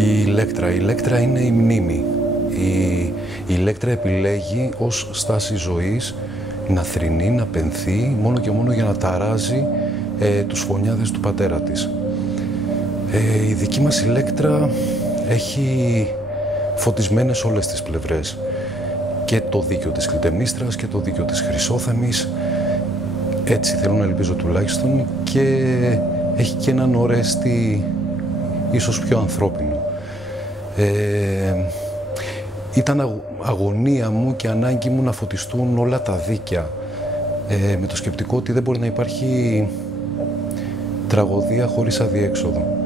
Η Ηλέκτρα είναι η μνήμη. Η Ηλέκτρα επιλέγει ως στάση ζωής να θρηνεί, να πενθεί, μόνο και μόνο για να ταράζει τους φωνιάδες του πατέρα της. Η δική μας Ηλέκτρα έχει φωτισμένες όλες τις πλευρές. Και το δίκαιο της Κλητεμίστρας και το δίκαιο της Χρυσόθεμης. Έτσι θέλω να ελπίζω τουλάχιστον, και έχει και έναν Ορέστη ίσως πιο ανθρώπινο. Ήταν αγωνία μου και ανάγκη μου να φωτιστούν όλα τα δίκαια, με το σκεπτικό ότι δεν μπορεί να υπάρχει τραγωδία χωρίς αδιέξοδο.